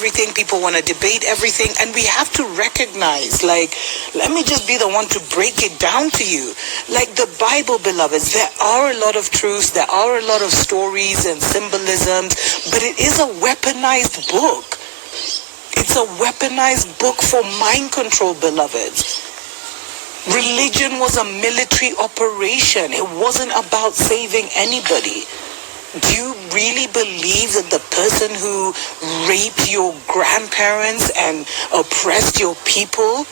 everything. People want to debate everything. And we have to recognize, like, let me just be the one to break it down to you. Like the Bible, beloveds, there are a lot of truths. There are a lot of stories and symbolisms. But it is a weaponized book. It's a weaponized book for mind control, beloveds. Religion was a military operation. It wasn't about saving anybody. Do you really believe that the person who raped your grandparents and oppressed your people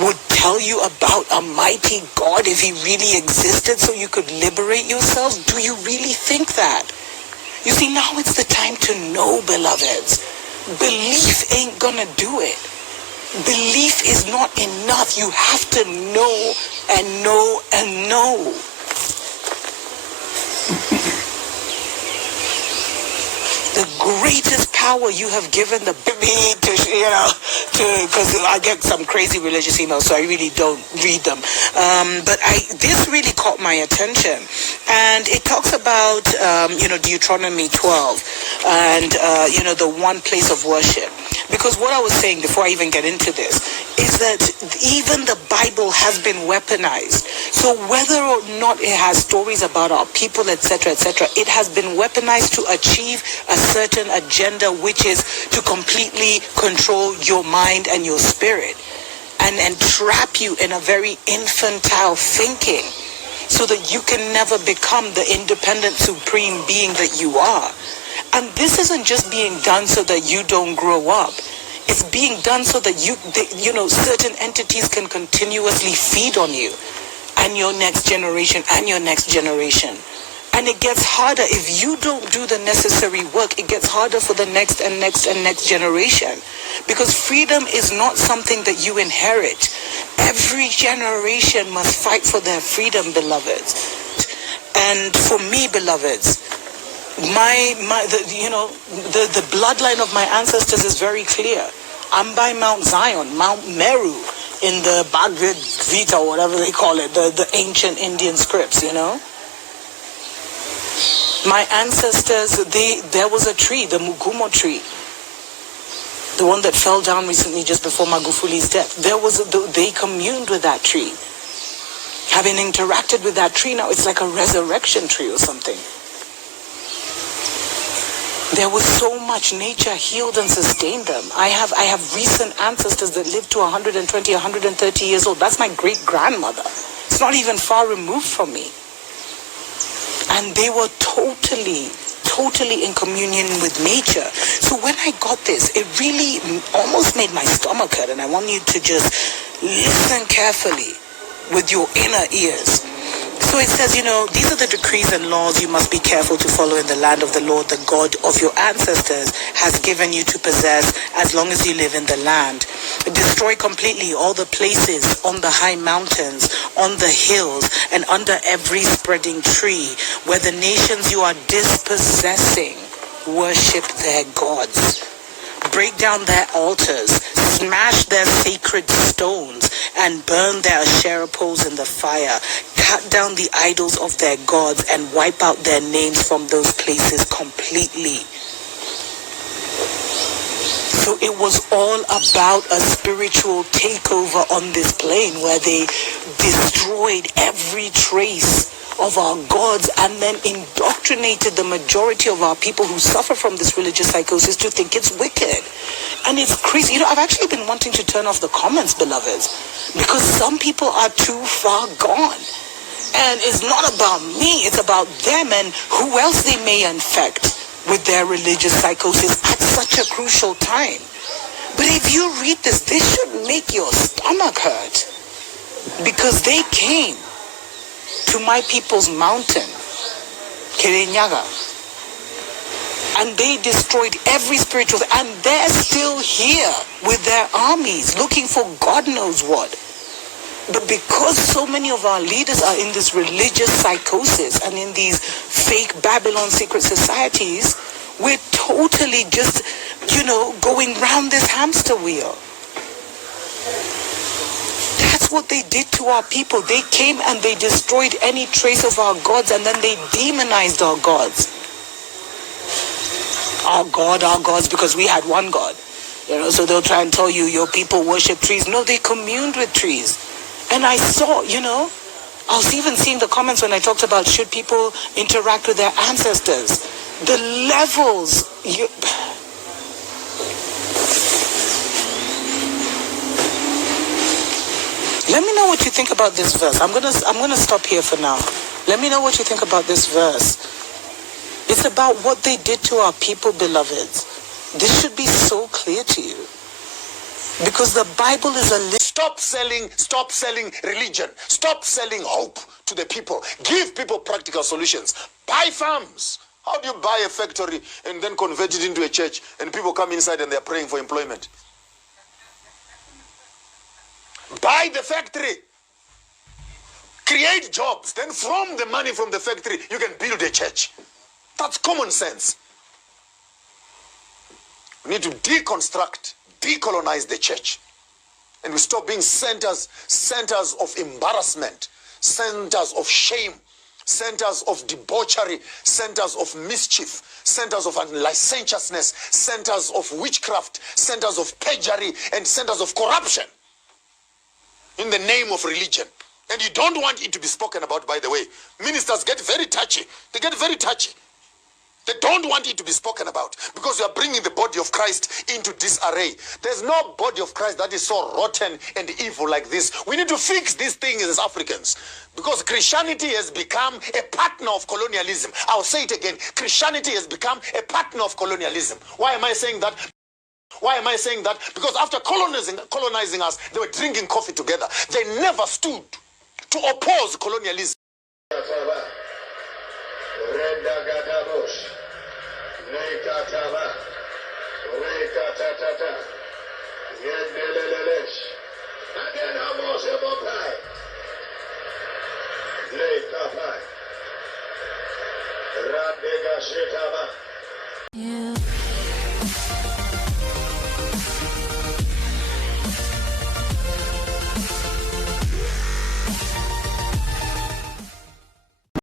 would tell you about a mighty God if he really existed so you could liberate yourselves? Do you really think that? You see, now it's the time to know, beloveds. Belief ain't gonna do it. Belief is not enough. You have to know and know and know. The greatest power you have given the baby to, because I get some crazy religious emails, so I really don't read them. But this really caught my attention. And it talks about, Deuteronomy 12 and, the one place of worship. Because what I was saying before I even get into this is that even the Bible has been weaponized. So whether or not it has stories about our people, etc., it has been weaponized to achieve a certain agenda, which is to completely control your mind and your spirit and trap you in a very infantile thinking so that you can never become the independent, supreme being that you are. And this isn't just being done so that you don't grow up. It's being done so that certain entities can continuously feed on you and your next generation and your next generation. And it gets harder. If you don't do the necessary work, it gets harder for the next and next and next generation. Because freedom is not something that you inherit. Every generation must fight for their freedom, beloveds. And for me, beloveds, the bloodline of my ancestors is very clear. I'm by Mount Zion, Mount Meru, in the Bhagavad Gita, or whatever they call it, the ancient Indian scripts, My ancestors, there was a tree, the Mugumo tree, the one that fell down recently just before Magufuli's death. They communed with that tree. Having interacted with that tree, now it's like a resurrection tree or something. There was so much nature healed and sustained them. I have recent ancestors that lived to 120, 130 years old. That's my great-grandmother. It's not even far removed from me. And they were totally in communion with nature. So when I got this, it really almost made my stomach hurt. And I want you to just listen carefully with your inner ears. So it says, these are the decrees and laws you must be careful to follow in the land of the Lord, the God of your ancestors, has given you to possess as long as you live in the land. Destroy completely all the places on the high mountains, on the hills, and under every spreading tree, where the nations you are dispossessing worship their gods. Break down their altars, smash their sacred stones, and burn their Asherah poles in the fire. Cut down the idols of their gods and wipe out their names from those places completely. So it was all about a spiritual takeover on this plane where they destroyed every trace of our gods and then indoctrinated the majority of our people who suffer from this religious psychosis to think it's wicked. And it's crazy. I've actually been wanting to turn off the comments, beloveds, because some people are too far gone. And it's not about me, it's about them and who else they may infect with their religious psychosis at such a crucial time. But if you read this should make your stomach hurt, because they came to my people's mountain, Kirinyaga, and they destroyed every spiritual, and they're still here with their armies looking for God knows what. But because so many of our leaders are in this religious psychosis and in these fake Babylon secret societies, we're totally just, going round this hamster wheel. That's what they did to our people. They came and they destroyed any trace of our gods, and then they demonized our gods. Our gods, because we had one God. So they'll try and tell you your people worship trees. No, they communed with trees. And I saw, I was even seeing the comments when I talked about should people interact with their ancestors. The levels. Let me know what you think about this verse. I'm gonna stop here for now. Let me know what you think about this verse. It's about what they did to our people, beloveds. This should be so clear to you. Because the Bible is a Stop selling religion. Stop selling hope to the people. Give people practical solutions. Buy farms. How do you buy a factory and then convert it into a church and people come inside and they're praying for employment? Buy the factory. Create jobs. Then from the money from the factory, you can build a church. That's common sense. We need to deconstruct, decolonize the church. And we stop being centers of embarrassment, centers of shame, centers of debauchery, centers of mischief, centers of licentiousness, centers of witchcraft, centers of perjury, and centers of corruption in the name of religion. And you don't want it to be spoken about, by the way. Ministers get very touchy. They get very touchy. They don't want it to be spoken about because you are bringing the body of Christ into disarray. There's no body of Christ that is so rotten and evil like this. We need to fix these things as Africans because Christianity has become a partner of colonialism. I'll say it again. Christianity has become a partner of colonialism. Why am I saying that? Why am I saying that? Because after colonizing us, they were drinking coffee together. They never stood to oppose colonialism. Radega Shetaba.